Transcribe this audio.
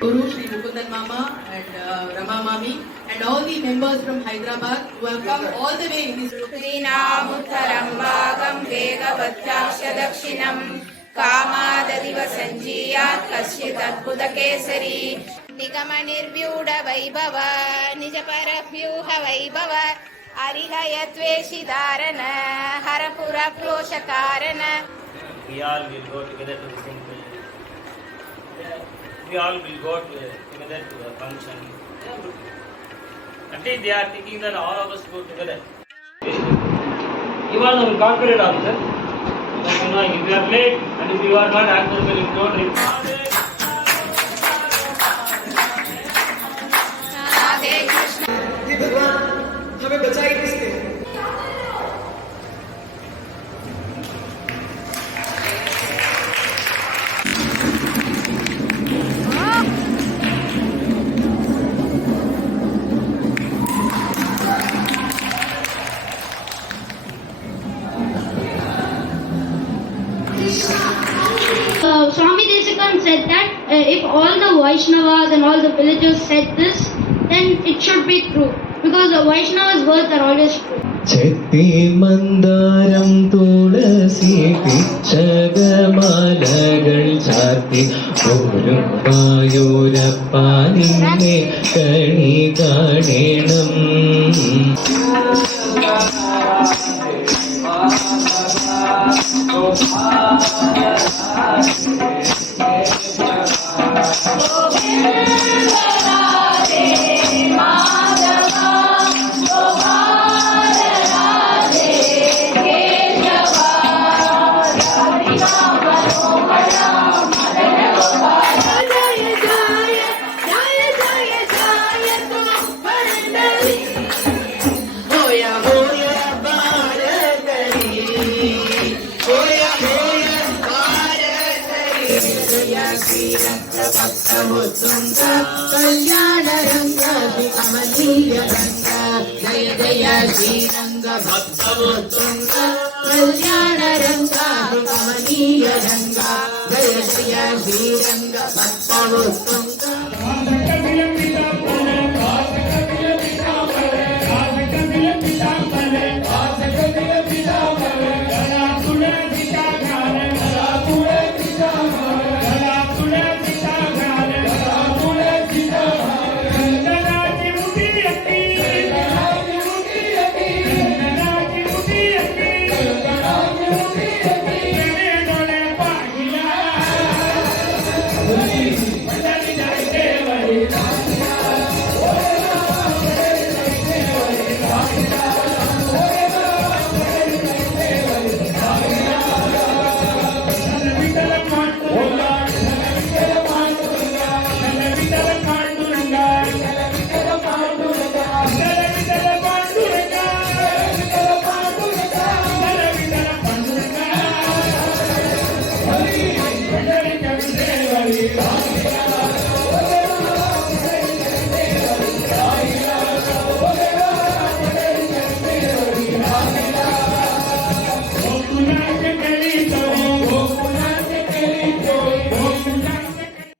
Guru Sri Mukundan Mama and Rama Mami and all the members from Hyderabad who have come all the way in this Srinamuttarambagam Vegavatyasya Dakshinam Kamadadiva Sanjiyat Kasyit Adbhuta Kesari Nigama Nirvyuda Vaibhava Nijaparapyuha Vaibhava Arihayatveshi-dharana Harapura Kloshakarana. We all will go together to the temple. We all will go together to the function. At least they are thinking that all of us go together. You are the corporate officer. But you know, if you are late and if you are not answerable, if you don't reply. भगवान हमें बचाई किसने? Swami Desikan said that if all the Vaishnavas and all the villagers said this, then it should be true. Because the Vaishnava's words are always true. ചെത്തി മന്ദാരം തുളസി പിച്ചകമാലകൾ ചാർത്തി ഒരു വായൂരപ്പാനിന്നെ കണി കാണണം. కళ్యాణ రంగ కమనీయ రంగ జయ జయ శ్రీరంగ భక్తవోత్తుంగ కళ్యాణ రంగ కమనీయ రంగ జయ జయ శ్రీరంగ భక్తవోత్తుంగ. Hare